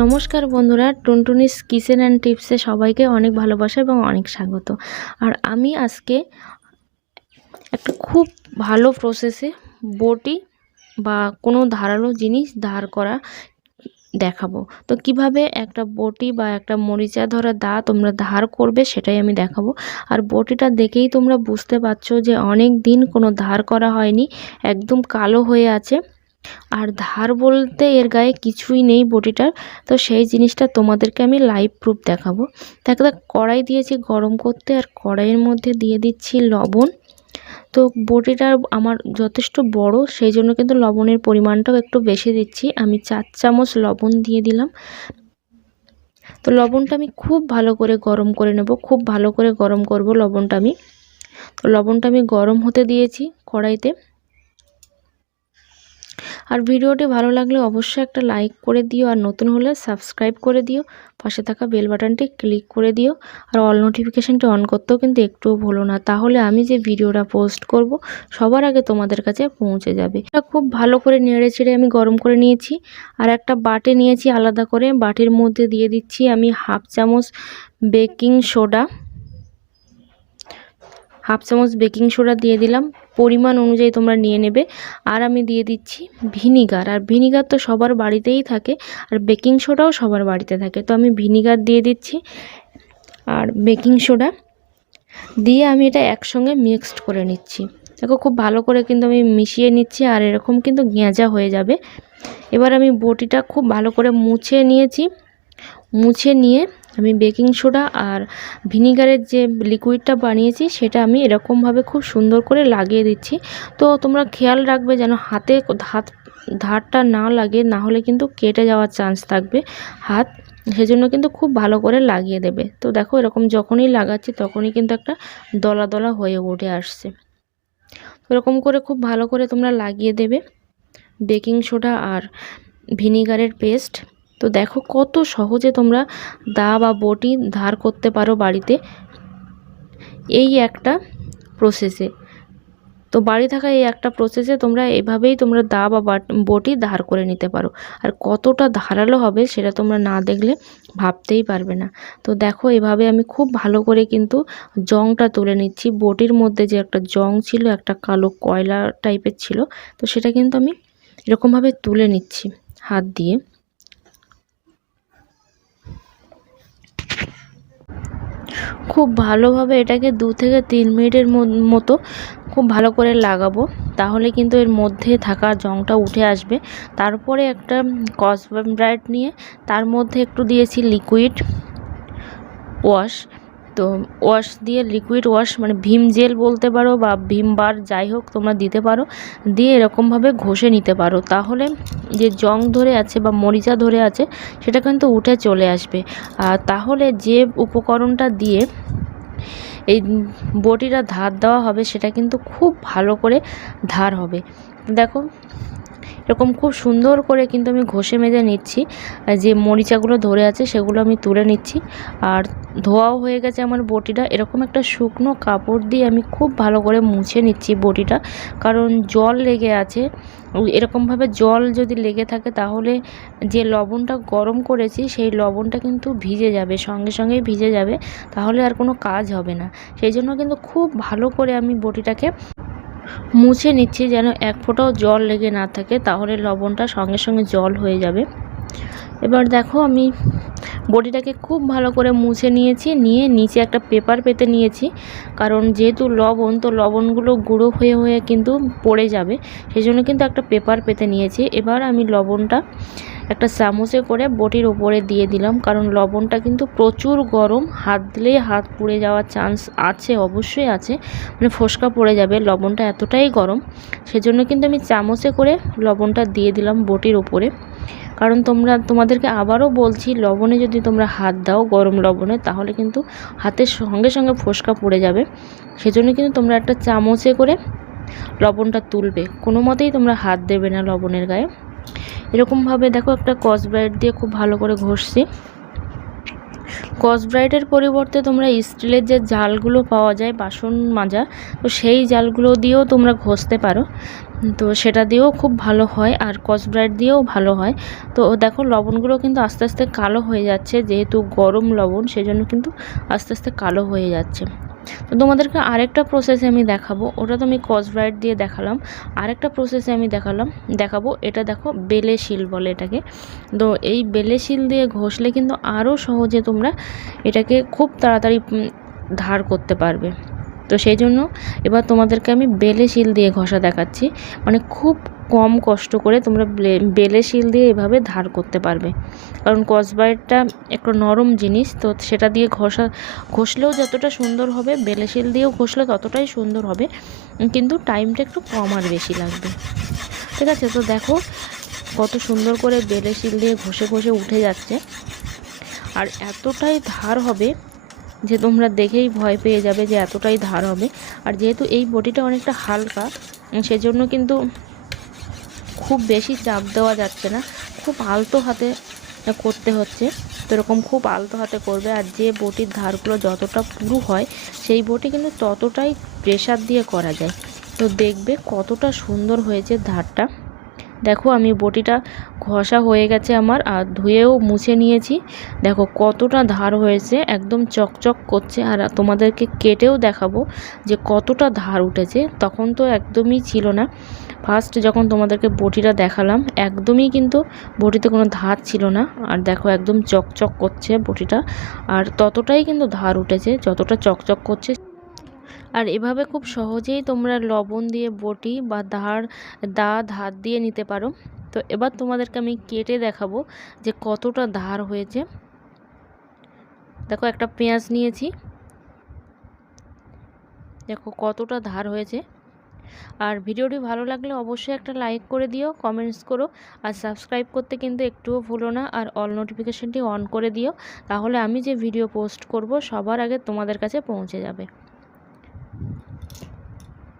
নমস্কার বন্ধুরা, টুনটুনিস kitchen and টিপসে সবাইকে অনেক ভালোবাসা এবং অনেক স্বাগত। আর আমি আজকে একটা খুব ভালো প্রসেসে বটি বা কোনো ধারালো জিনিস ধার করা দেখাবো। তো কিভাবে একটা বটি বা একটা মরিচা ধরা দা তোমরা ধার করবে সেটাই আমি দেখাবো। আর বটিটা দেখেই তোমরা বুঝতে পারছো যে অনেক দিন কোনো ধার করা হয়নি, একদম কালো হয়ে আছে। আর ধার বলতে এর গায়ে কিছুই নেই বটিটার। তো সেই জিনিসটা তোমাদেরকে আমি লাইভ প্রুফ দেখাবো। দেখো, কড়াই দিয়েছি গরম করতে, আর কড়াইয়ের মধ্যে দিয়ে দিচ্ছি লবণ। তো বটিটা আমার যথেষ্ট বড়, সেই জন্য কিন্তু লবণের পরিমাণটাও একটু বেশি দিচ্ছি। আমি 4 চামচ লবণ দিয়ে দিলাম। তো লবণটা আমি খুব ভালো করে গরম করে নেব, খুব ভালো করে গরম করব লবণটা আমি। তো লবণটা আমি গরম হতে দিয়েছি কড়াইতে। আর ভিডিওটি ভালো লাগলে অবশ্যই একটা লাইক করে দিও, আর নতুন হলে সাবস্ক্রাইব করে দিও, পাশে থাকা বেল বাটনটি ক্লিক করে দিও, আর অল নোটিফিকেশানটি অন করতেও কিন্তু একটুও ভুলো না, তাহলে আমি যে ভিডিওটা পোস্ট করব সবার আগে তোমাদের কাছে পৌঁছে যাবে। এটা খুব ভালো করে নেড়ে চেড়ে আমি গরম করে নিয়েছি। আর একটা বাটি নিয়েছি আলাদা করে, বাটির মধ্যে দিয়ে দিচ্ছি আমি হাফ চামচ বেকিং সোডা। হাফ চামচ বেকিং সোডা দিয়ে দিলাম, পরিমাণ অনুযায়ী তোমরা নিয়ে নেবে। আর আমি দিয়ে দিচ্ছি ভিনিগার। আর ভিনিগার তো সবার বাড়িতেই থাকে, আর বেকিং সোডাও সবার বাড়িতে থাকে। তো আমি ভিনিগার দিয়ে দিচ্ছি আর বেকিং সোডা দিয়ে আমি এটা একসঙ্গে মিক্সড করে নিচ্ছি। দেখো, খুব ভালো করে কিন্তু আমি মিশিয়ে নিচ্ছি, আর এরকম কিন্তু গেঁজা হয়ে যাবে। এবার আমি বটিটা খুব ভালো করে মুছে নিয়েছি। মুছে নিয়ে আমি বেকিং সোডা আর ভিনিগারের যে লিকুইডটা বানিয়েছি সেটা আমি এরকমভাবে খুব সুন্দর করে লাগিয়ে দিচ্ছি। তো তোমরা খেয়াল রাখবে যেন হাতে ধারটা না লাগে, না হলে কিন্তু কেটে যাওয়ার চান্স থাকবে হাত, সেজন্য কিন্তু খুব ভালো করে লাগিয়ে দেবে। তো দেখো, এরকম যখনই লাগাচ্ছি তখনই কিন্তু একটা দলা দলা হয়ে উঠে আসছে। এরকম করে খুব ভালো করে তোমরা লাগিয়ে দেবে বেকিং সোডা আর ভিনিগারের পেস্ট। তো দেখো কত সহজে তোমরা দা বা বটি ধার করতে পারো বাড়িতে, এই একটা প্রসেসে। তো বাড়ি থাকা এই একটা প্রসেসে তোমরা এভাবেই তোমরা দা বা বটি ধার করে নিতে পারো। আর কতটা ধারালো হবে সেটা তোমরা না দেখলে ভাবতেই পারবে না। তো দেখো, এভাবে আমি খুব ভালো করে কিন্তু জংটা তুলে নিচ্ছি। বটির মধ্যে যে একটা জং ছিল, একটা কালো কয়লা টাইপের ছিল, তো সেটা কিন্তু আমি এরকমভাবে তুলে নিচ্ছি হাত দিয়ে। খুব ভালোভাবে এটাকে 2 থেকে 3 মিনিটের মতো খুব ভালো করে লাগাবো, তাহলে কিন্তু এর মধ্যে থাকা জংটা উঠে আসবে। তারপরে একটা স্কচ ব্রাইট নিয়ে তার মধ্যে একটু দিয়েছি লিকুইড ওয়াশ। তো ওয়াশ দিয়ে, লিকুইড ওয়াশ মানে ভীম জেল বলতে পারো বা ভীম বার, যাই হোক তোমরা দিতে পারো, দিয়ে এরকমভাবে ঘষে নিতে পারো। তাহলে যে জং ধরে আছে বা মরিচা ধরে আছে সেটা কিন্তু উঠে চলে আসবে। আর তাহলে যে উপকরণটা দিয়ে এই বটিটা ধার দেওয়া হবে সেটা কিন্তু খুব ভালো করে ধার হবে। দেখো, এরকম খুব সুন্দর করে কিন্তু আমি ঘষে মেজে নিচ্ছি। যে মরিচাগুলো ধরে আছে সেগুলো আমি তুলে নিচ্ছি। আর ধোয়াও হয়ে গেছে আমার বটিটা। এরকম একটা শুকনো কাপড় দিয়ে আমি খুব ভালো করে মুছে নিচ্ছি বটিটা, কারণ জল লেগে আছে। এরকমভাবে জল যদি লেগে থাকে তাহলে যে লবণটা গরম করেছি সেই লবণটা কিন্তু ভিজে যাবে, সঙ্গে সঙ্গেই ভিজে যাবে, তাহলে আর কোনো কাজ হবে না। সেই জন্য কিন্তু খুব ভালো করে আমি বটিটাকে মুছে নিচ্ছি, যেন এক ফোঁটাও জল লেগে না থাকে, তাহলে লবণটা সঙ্গে সঙ্গে জল হয়ে যাবে। এবার দেখো, আমি বটিটাকে খুব ভালো করে মুছে নিয়েছি, নিয়ে নিচে একটা পেপার পেতে নিয়েছি, কারণ যেহেতু লবণ, তো লবণগুলো গুঁড়ো হয়ে হয়ে কিন্তু পড়ে যাবে, সেই জন্য কিন্তু একটা পেপার পেতে নিয়েছি। এবার আমি লবণটা একটা চামচে করে বটির ওপরে দিয়ে দিলাম, কারণ লবণটা কিন্তু প্রচুর গরম, হাত দিলেই হাত পুড়ে যাওয়ার চান্স আছে, অবশ্যই আছে, মানে ফোসকা পড়ে যাবে, লবণটা এতটাই গরম। সেজন্য কিন্তু আমি চামচে করে লবণটা দিয়ে দিলাম বটির ওপরে। কারণ তোমাদেরকে আবারও বলছি, লবণে যদি তোমরা হাত দাও, গরম লবণে, তাহলে কিন্তু হাতের সঙ্গে সঙ্গে ফোসকা পড়ে যাবে। সেজন্য কিন্তু তোমরা একটা চামচে করে লবণটা তুলবে, কোনো মতেই তোমরা হাত দেবে না লবণের গায়ে। এরকমভাবে দেখো, একটা স্কচ ব্রাইট দিয়ে খুব ভালো করে ঘষছি। স্কচব্রাইটের পরিবর্তে তোমরা স্টিলের যে জালগুলো পাওয়া যায় বাসন মাজা, তো সেই জালগুলো দিয়েও তোমরা ঘষতে পারো, তো সেটা দিয়েও খুব ভালো হয়, আর স্কচব্রাইট দিয়েও ভালো হয়। তো দেখো লবণগুলো কিন্তু আস্তে আস্তে কালো হয়ে যাচ্ছে, যেহেতু গরম লবণ সেজন্য কিন্তু আস্তে আস্তে কালো হয়ে যাচ্ছে। তো তোমাদেরকে আরেকটা প্রসেসে আমি দেখাবো, ওটা তো আমি স্কচব্রাইট দিয়ে দেখালাম, আরেকটা প্রসেসে আমি দেখাবো। এটা দেখো বেলে শিল বলে এটাকে। তো এই বেলে শিল দিয়ে ঘষলে কিন্তু আরও সহজে তোমরা এটাকে খুব তাড়াতাড়ি ধার করতে পারবে। তো সেই জন্য এবার তোমাদেরকে আমি বেলে শিল দিয়ে ঘষা দেখাচ্ছি, মানে খুব কম কষ্ট করে তোমরা বেলে শিল দিয়ে এভাবে ধার করতে পারবে। কারণ স্কচব্রাইটটা একটু নরম জিনিস, তো সেটা দিয়ে ঘষলেও যতটা সুন্দর হবে, বেলে শিল দিয়েও ঘষলে ততটাই সুন্দর হবে, কিন্তু টাইমটা একটু কম আর বেশি লাগবে। ঠিক আছে, তো দেখো কত সুন্দর করে বেলে শিল দিয়ে ঘষে ঘষে উঠে যাচ্ছে, আর এতটাই ধার হবে যে তোমরা দেখেই ভয় পেয়ে যাবে যে এতটাই ধার হবে। আর যেহেতু এই বটিটা অনেকটা হালকা, সেজন্য কিন্তু খুব বেশি চাপ দেওয়া যাচ্ছে না, খুব আলতো হাতে করতে হচ্ছে। তো এরকম খুব আলতো হাতে করবে, আর যে বটির ধারগুলো যতটা পুরু হয় সেই বটি কিন্তু ততটাই প্রেশার দিয়ে করা যায়। তো দেখবে কতটা সুন্দর হয়েছে ধারটা। দেখো আমি বটিটা ঘষা হয়ে গেছে আমার, আর ধুয়েও মুছে নিয়েছি। দেখো কতটা ধার হয়েছে, একদম চকচক করছে। আর তোমাদেরকে কেটেও দেখাবো যে কতটা ধার উঠেছে, তখন তো একদমই ছিল না। ফার্স্ট যখন তোমাদেরকে বটিটা দেখালাম একদমই কিন্তু বটিতে কোনো ধার ছিল না, আর দেখো একদম চকচক করছে বটিটা, আর ততটাই কিন্তু ধার উঠেছে যতটা চকচক করছে। আর এভাবে খুব সহজেই তোমরা লবণ দিয়ে বটি বা ধার দিয়ে নিতে পারো। তো এবার তোমাদেরকে আমি কেটে দেখাবো যে কতটা ধার হয়েছে। দেখো একটা পেঁয়াজ নিয়েছি, দেখো কতটা ধার হয়েছে। আর ভিডিওটি ভালো লাগলে অবশ্যই একটা লাইক করে দিও, কমেন্টস করো, আর সাবস্ক্রাইব করতে কিন্তু একটুও ভুলো না, আর অল নোটিফিকেশনটি অন করে দিও, তাহলে আমি যে ভিডিও পোস্ট করব সবার আগে তোমাদের কাছে পৌঁছে যাবে।